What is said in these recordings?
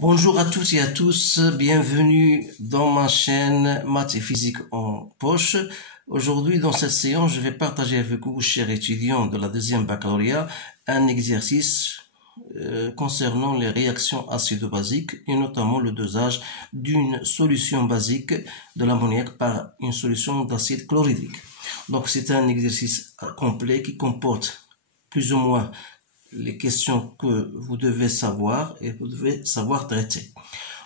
Bonjour à toutes et à tous, bienvenue dans ma chaîne Maths et Physique en poche. Aujourd'hui, dans cette séance, je vais partager avec vous, chers étudiants de la deuxième baccalauréat, un exercice concernant les réactions acido-basiques et notamment le dosage d'une solution basique de l'ammoniac par une solution d'acide chlorhydrique. Donc, c'est un exercice complet qui comporte plus ou moins les questions que vous devez savoir et vous devez savoir traiter.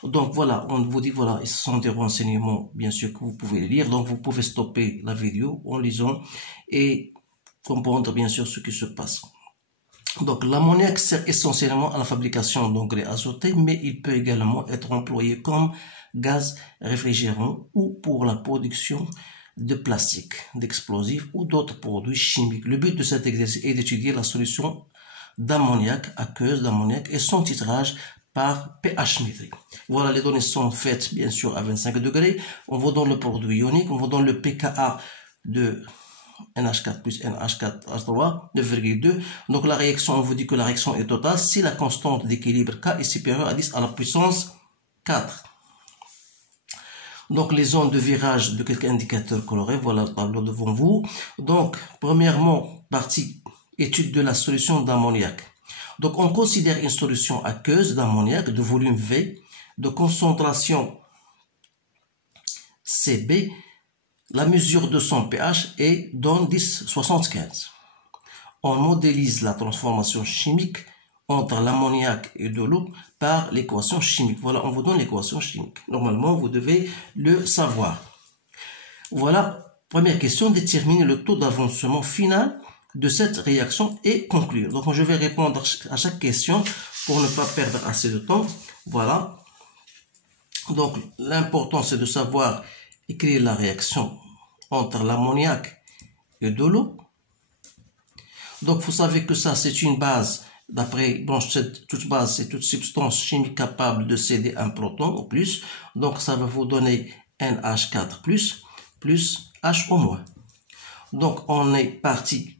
Donc voilà, on vous dit voilà, ce sont des renseignements bien sûr que vous pouvez lire, donc vous pouvez stopper la vidéo en lisant et comprendre bien sûr ce qui se passe. Donc l'ammoniac sert essentiellement à la fabrication d'engrais azotés, mais il peut également être employé comme gaz réfrigérant ou pour la production de plastique, d'explosifs ou d'autres produits chimiques. Le but de cet exercice est d'étudier la solution d'ammoniac, aqueuse d'ammoniac et son titrage par pH métrique. Voilà, les données sont faites bien sûr à 25 degrés. On vous donne le produit ionique, on vous donne le pKa de NH4 plus NH4H3, 9,2. Donc la réaction, on vous dit que la réaction est totale si la constante d'équilibre K est supérieure à 10 à la puissance 4. Donc les zones de virage de quelques indicateurs colorés, voilà le tableau devant vous. Donc premièrement, partie étude de la solution d'ammoniac. Donc on considère une solution aqueuse d'ammoniac de volume V, de concentration Cb. La mesure de son pH est donne 10,75. On modélise la transformation chimique entre l'ammoniac et de l'eau par l'équation chimique. Voilà, on vous donne l'équation chimique. Normalement, vous devez le savoir. Voilà, première question, déterminer le taux d'avancement final de cette réaction et conclure. Donc, je vais répondre à chaque question pour ne pas perdre assez de temps. Voilà. Donc, l'important, c'est de savoir écrire la réaction entre l'ammoniac et de l'eau. Donc, vous savez que ça, c'est une base. D'après toute base, c'est toute substance chimique capable de céder un proton au plus. Donc, ça va vous donner NH4 plus HO-. Donc, on est parti,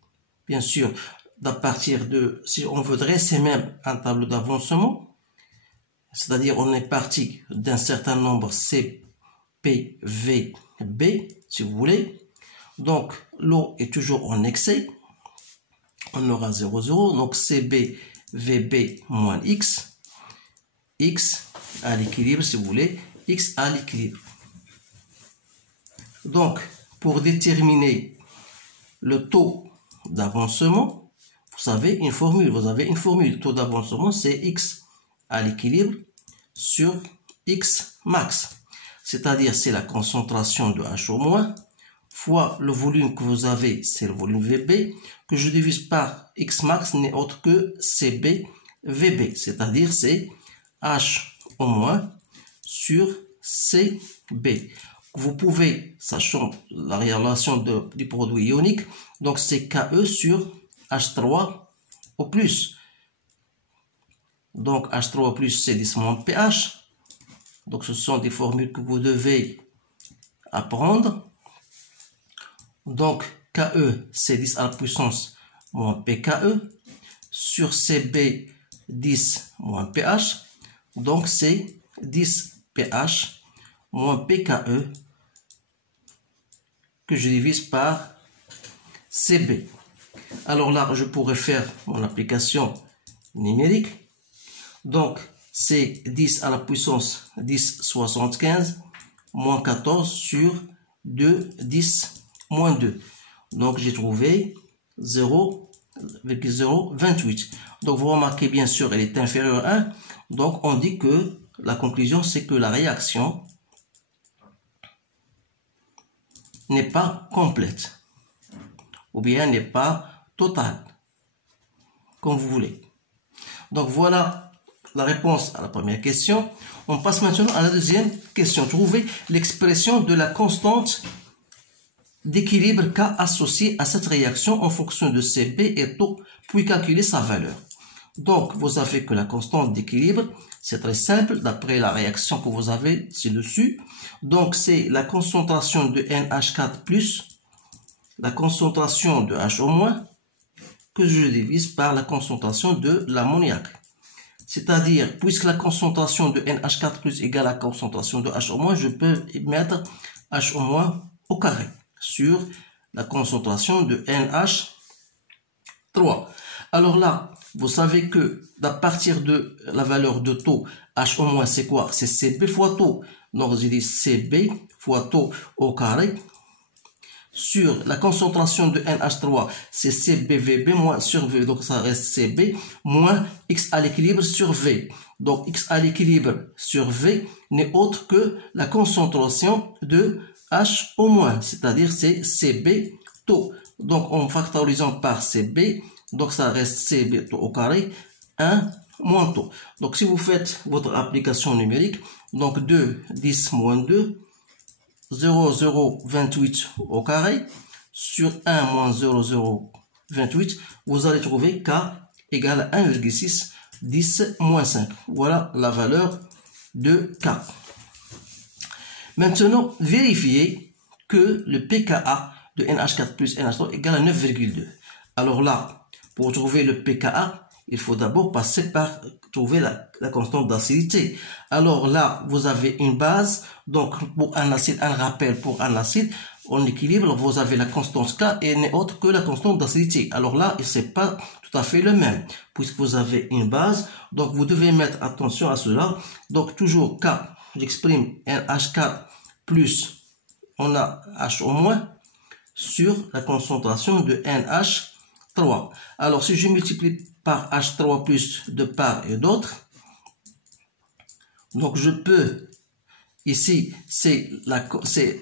bien sûr, à partir de, si on veut dresser même un tableau d'avancement, c'est-à-dire on est parti d'un certain nombre CPVB, si vous voulez. Donc, l'eau est toujours en excès. On aura 0,0. Donc, CBVB moins X. X à l'équilibre, si vous voulez. X à l'équilibre. Donc, pour déterminer le taux d'avancement, vous avez une formule. Le taux d'avancement, c'est X à l'équilibre sur X max. C'est-à-dire, c'est la concentration de HO- fois le volume que vous avez, c'est le volume VB, que je divise par X max n'est autre que CB/VB. C'est-à-dire, c'est HO- sur CB. Vous pouvez, sachant la relation du produit ionique, donc c'est Ke sur H3 au plus. Donc H3 au plus, c'est 10 moins pH. Donc ce sont des formules que vous devez apprendre. Donc Ke, c'est 10 à la puissance moins pKe sur Cb, 10 moins pH. Donc c'est 10 pH moins pKe que je divise par Cb. Alors là, je pourrais faire mon application numérique. Donc, c'est 10 à la puissance 10,75 moins 14 sur 2, 10 moins 2. Donc, j'ai trouvé 0,028. Donc, vous remarquez bien sûr, elle est inférieure à 1. Donc, on dit que la conclusion, c'est que la réaction n'est pas complète ou bien n'est pas totale, comme vous voulez. Donc voilà la réponse à la première question. On passe maintenant à la deuxième question. Trouvez l'expression de la constante d'équilibre K associée à cette réaction en fonction de Cb et taux, puis calculer sa valeur. Donc vous avez que la constante d'équilibre, c'est très simple d'après la réaction que vous avez ci-dessus. Donc c'est la concentration de NH4 plus la concentration de HO- que je divise par la concentration de l'ammoniac. c'est-à-dire, puisque la concentration de NH4 plus égale à la concentration de H-, je peux mettre H- au carré sur la concentration de NH3. Alors là, vous savez que à partir de la valeur de taux, H- c'est quoi? C'est CB fois taux. Donc, j'ai dit CB fois taux au carré sur la concentration de NH3, c'est CBVB moins sur V. Donc, ça reste CB moins X à l'équilibre sur V. Donc, X à l'équilibre sur V n'est autre que la concentration de H-, c'est-à-dire c'est CB taux. Donc, en factorisant par CB, donc ça reste CB taux au carré, 1 moins taux. Donc, si vous faites votre application numérique, donc 2, 10 moins 2, 0,028 au carré sur 1 moins 0,028, vous allez trouver K égale à 1,6, 10 moins 5. Voilà la valeur de K. Maintenant, vérifiez que le pKa de NH4 plus NH3 égale à 9,2. Alors là, pour trouver le pKa, il faut d'abord passer par trouver la constante d'acidité. Alors là, vous avez une base. Donc, pour un acide, un rappel pour un acide, en équilibre, vous avez la constante K et n'est autre que la constante d'acidité. Alors là, c'est pas tout à fait le même, puisque vous avez une base. Donc, vous devez mettre attention à cela. Donc, toujours K, j'exprime NH4 plus, on a H- sur la concentration de NH3. Alors, si je multiplie par H3 plus de part et d'autre, donc je peux, ici, c'est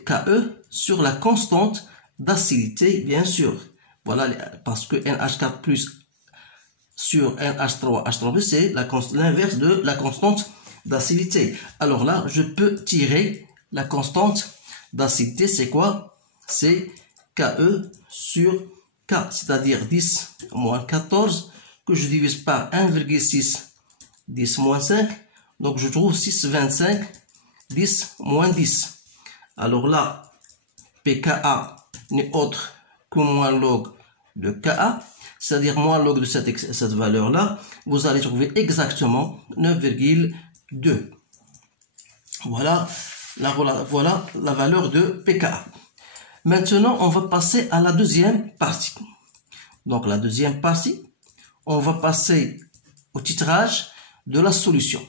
KE sur la constante d'acidité, bien sûr. Voilà, parce que NH4 plus sur NH3, H3 plus, c'est l'inverse de la constante d'acidité. Alors là, je peux tirer la constante d'acidité, c'est quoi? C'est KE sur K, c'est-à-dire 10 moins 14, que je divise par 1,6, 10 moins 5, donc je trouve 6,25, 10 moins 10. Alors là, pKa n'est autre que moins log de Ka, c'est-à-dire moins log de cette valeur-là, vous allez trouver exactement 9,2. Voilà la valeur de pKa. Maintenant, on va passer à la deuxième partie. Donc, la deuxième partie, on va passer au titrage de la solution.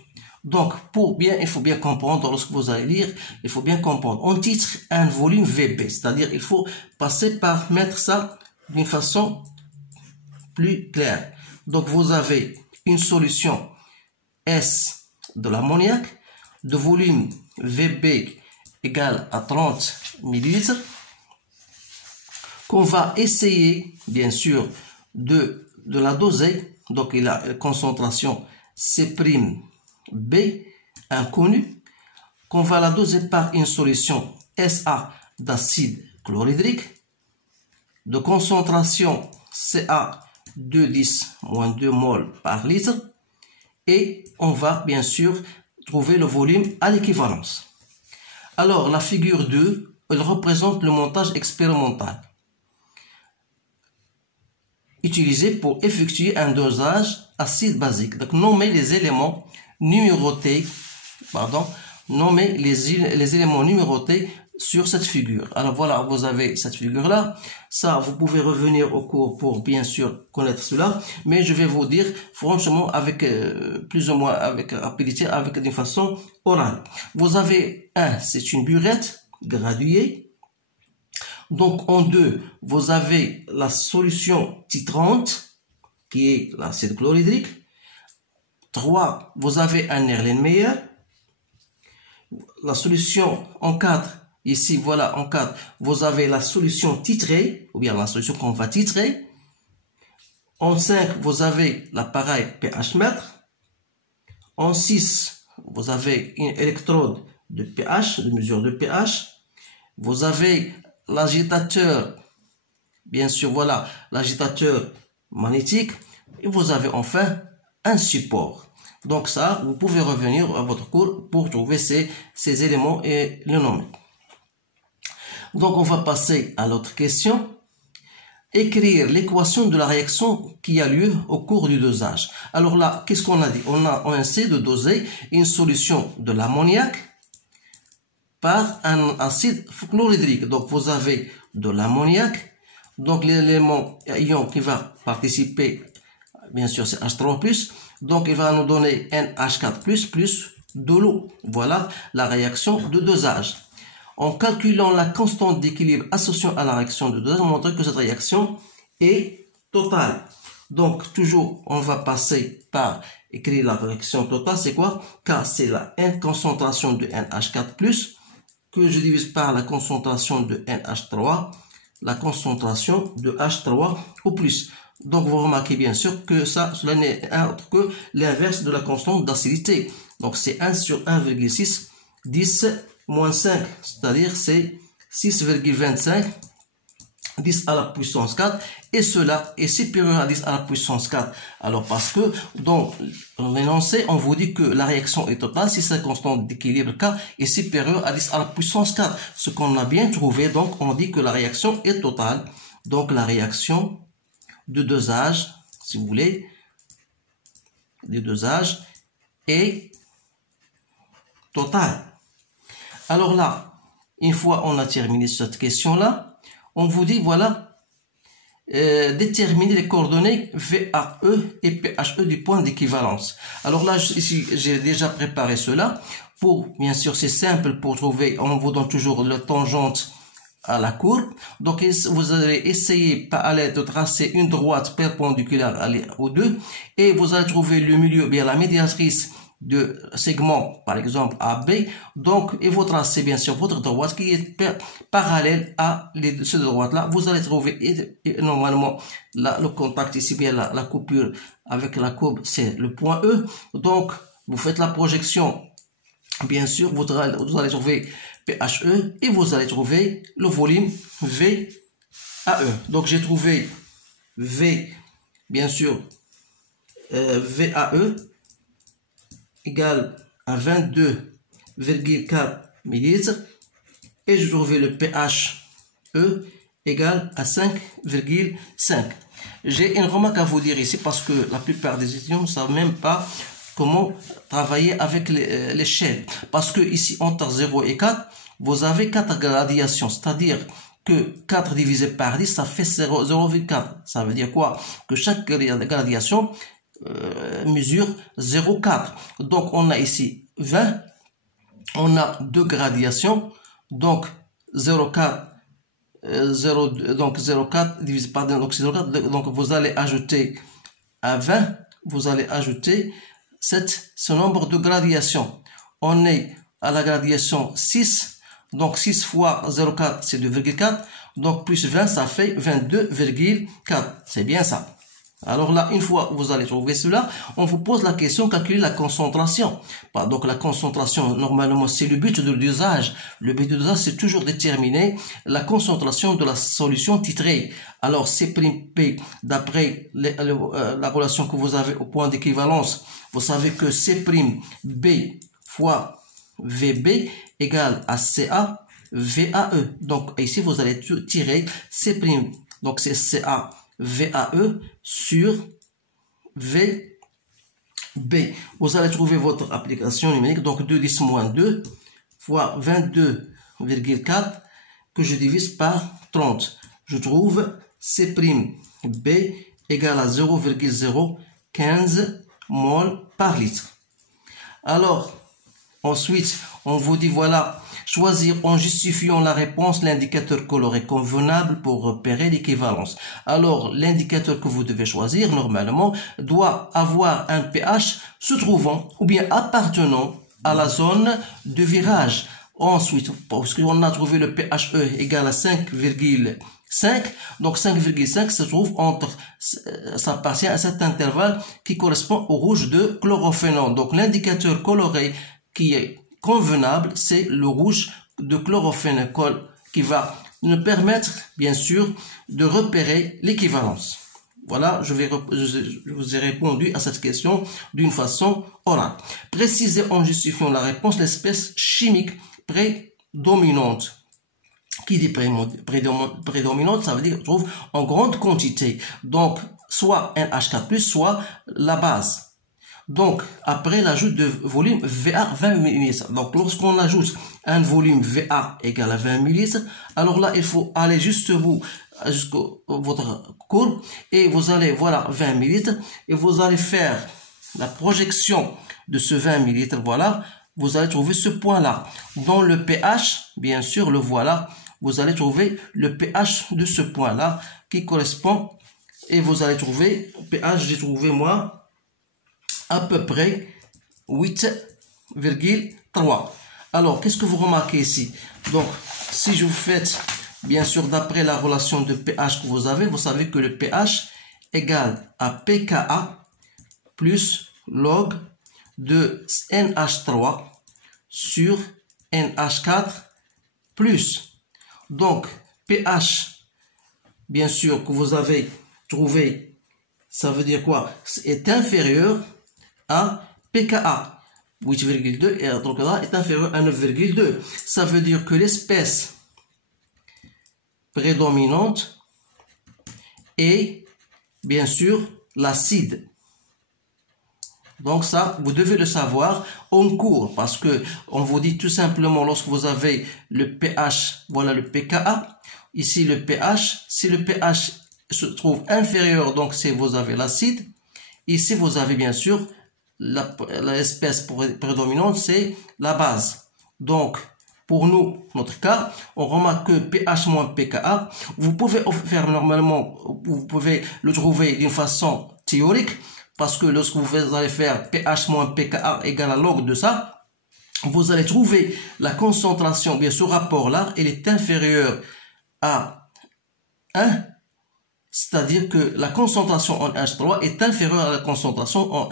Donc, il faut bien comprendre, lorsque vous allez lire, il faut bien comprendre. On titre un volume VB, c'est-à-dire il faut passer par mettre ça d'une façon plus claire. Donc, vous avez une solution S de l'ammoniac de volume VB égale à 30 ml qu'on va essayer, bien sûr, de la doser. Donc, il a une concentration C'B inconnue, qu'on va la doser par une solution SA d'acide chlorhydrique, de concentration Ca 2,10-2 mol par litre, et on va bien sûr trouver le volume à l'équivalence. Alors, la figure 2, elle représente le montage expérimental utilisé pour effectuer un dosage acide-basique. Donc, nommer les éléments numérotés, nommer les éléments numérotés sur cette figure. Alors voilà, vous avez cette figure-là. Ça, vous pouvez revenir au cours pour bien sûr connaître cela. Mais je vais vous dire, franchement, avec plus ou moins avec rapidité, avec d'une façon orale. Vous avez c'est une burette graduée. Donc, en 2, vous avez la solution titrante, qui est l'acide chlorhydrique. 3, vous avez un Erlenmeyer. La solution en 4, ici, voilà, en 4, vous avez la solution titrée, ou bien la solution qu'on va titrer. En 5, vous avez l'appareil pH mètre. En 6, vous avez une électrode de pH, de mesure de pH. Vous avez l'agitateur, bien sûr, voilà, l'agitateur magnétique. Et vous avez enfin un support. Donc ça, vous pouvez revenir à votre cours pour trouver ces éléments et les nommer. Donc on va passer à l'autre question. écrire l'équation de la réaction qui a lieu au cours du dosage. Alors là, qu'est-ce qu'on a dit? On essaie de doser une solution de l'ammoniac par un acide chlorhydrique. Donc vous avez de l'ammoniac, donc l'élément ion qui va participer, bien sûr c'est H3+, donc il va nous donner NH4+, plus de l'eau. Voilà la réaction de dosage. En calculant la constante d'équilibre associée à la réaction de dosage, on montre que cette réaction est totale. Donc toujours on va passer par écrire la réaction totale, c'est quoi? K c'est la concentration de NH4+, que je divise par la concentration de NH3, la concentration de H3 au plus. Donc vous remarquez bien sûr que cela n'est autre que l'inverse de la constante d'acidité. Donc c'est 1 sur 1,6, 10 moins 5, c'est-à-dire c'est 6,25, 10 à la puissance 4, et cela est supérieur à 10 à la puissance 4. Alors parce que dans l'énoncé, on vous dit que la réaction est totale si sa constante d'équilibre K est supérieure à 10 à la puissance 4. Ce qu'on a bien trouvé, donc on dit que la réaction est totale. Donc la réaction de dosage, si vous voulez, de dosage est totale. Alors là, une fois on a terminé cette question-là, on vous dit, voilà, déterminer les coordonnées VAE et PHE du point d'équivalence. Alors là, ici, j'ai déjà préparé cela. Bien sûr, c'est simple pour trouver, on vous donne toujours le tangente à la courbe. Donc, vous allez essayer à l'aide de tracer une droite perpendiculaire aux deux et vous allez trouver le milieu, bien la médiatrice de segment, par exemple AB, donc, et vous tracez bien sûr votre droite qui est parallèle à ces deux droites-là. Vous allez trouver normalement le contact ici, bien la coupure avec la courbe, c'est le point E. Donc, vous faites la projection, bien sûr, vous allez trouver PHE et vous allez trouver le volume VAE. Donc, j'ai trouvé V, bien sûr, VAE égale à 22,4 ml et je trouvais le pH E égal à 5,5. J'ai une remarque à vous dire ici parce que la plupart des étudiants ne savent même pas comment travailler avec l'échelle. Parce que ici, entre 0 et 4, vous avez 4 gradations, c'est-à-dire que 4 divisé par 10, ça fait 0,4. Ça veut dire quoi? Que chaque gradation mesure 0,4. Donc on a ici 20, on a deux gradations, donc 0,4 donc 0,4 divisé par 2, donc 0,4, donc vous allez ajouter à 20, vous allez ajouter ce nombre de gradations. On est à la gradation 6, donc 6 fois 0,4 c'est 2,4, donc plus 20 ça fait 22,4, c'est bien ça. Alors là, une fois que vous allez trouver cela, on vous pose la question, calculer la concentration. Donc la concentration, normalement, c'est le but de dosage. Le but de dosage, c'est toujours déterminer la concentration de la solution titrée. Alors, C'P, d'après la relation que vous avez au point d'équivalence, vous savez que C'B fois Vb égale à Ca VAE. Donc ici, vous allez tirer C', donc c'est Ca VAE sur VB. Vous allez trouver votre application numérique, donc 210 moins 2 fois 22,4 que je divise par 30. Je trouve C'B égale à 0,015 mol par litre. Alors, ensuite, on vous dit voilà, choisir en justifiant la réponse l'indicateur coloré convenable pour repérer l'équivalence. Alors, l'indicateur que vous devez choisir, normalement, doit avoir un pH se trouvant ou bien appartenant à la zone de virage. Ensuite, parce qu'on a trouvé le pHe égal à 5,5, donc 5,5 se trouve ça appartient à cet intervalle qui correspond au rouge de chlorophénol. Donc, l'indicateur coloré qui est convenable, c'est le rouge de chlorophénol qui va nous permettre, bien sûr, de repérer l'équivalence. Voilà, je vous ai répondu à cette question d'une façon orale. Précisez en justifiant la réponse l'espèce chimique prédominante. qui dit prédominante, ça veut dire trouve en grande quantité. Donc, soit NH4+, soit la base. Donc, après l'ajout de volume VA 20 ml. Donc, lorsqu'on ajoute un volume VA égal à 20 ml, alors là, il faut aller jusqu'au votre courbe et vous allez, voilà, 20 ml et vous allez faire la projection de ce 20 ml, voilà, vous allez trouver ce point-là. Dans le pH, bien sûr, le voilà, vous allez trouver le pH de ce point-là qui correspond et vous allez trouver, pH, j'ai trouvé moi, à peu près 8,3. Alors, qu'est-ce que vous remarquez ici? Donc, si je vous fais, bien sûr, d'après la relation de pH que vous avez, vous savez que le pH égale à pKa plus log de NH3 sur NH4 plus. Donc, pH, bien sûr, que vous avez trouvé, ça veut dire quoi? Est inférieur à pKa. 8,2 et donc là est inférieur à 9,2. Ça veut dire que l'espèce prédominante est bien sûr l'acide. Donc ça, vous devez le savoir en cours parce que on vous dit tout simplement lorsque vous avez le pH, voilà le pKa. Ici le pH, si le pH se trouve inférieur, donc c'est vous avez l'acide. Ici vous avez bien sûr l'espèce prédominante, c'est la base. Donc, pour nous, notre cas, on remarque que pH moins pKa, vous pouvez faire normalement, vous pouvez le trouver d'une façon théorique, parce que lorsque vous allez faire pH moins pKa égale à log de ça, vous allez trouver la concentration, bien ce rapport-là, elle est inférieure à 1, c'est-à-dire que la concentration en H3 est inférieure à la concentration en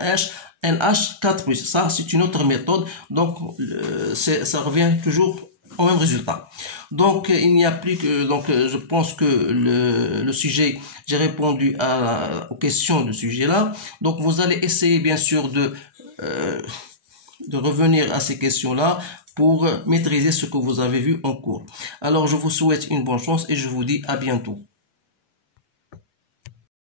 NH4+. Ça, c'est une autre méthode. Donc, ça revient toujours au même résultat. Donc, il n'y a plus que... Donc, je pense que le sujet, j'ai répondu aux questions du sujet-là. Donc, vous allez essayer, bien sûr, de revenir à ces questions-là pour maîtriser ce que vous avez vu en cours. Alors, je vous souhaite une bonne chance et je vous dis à bientôt.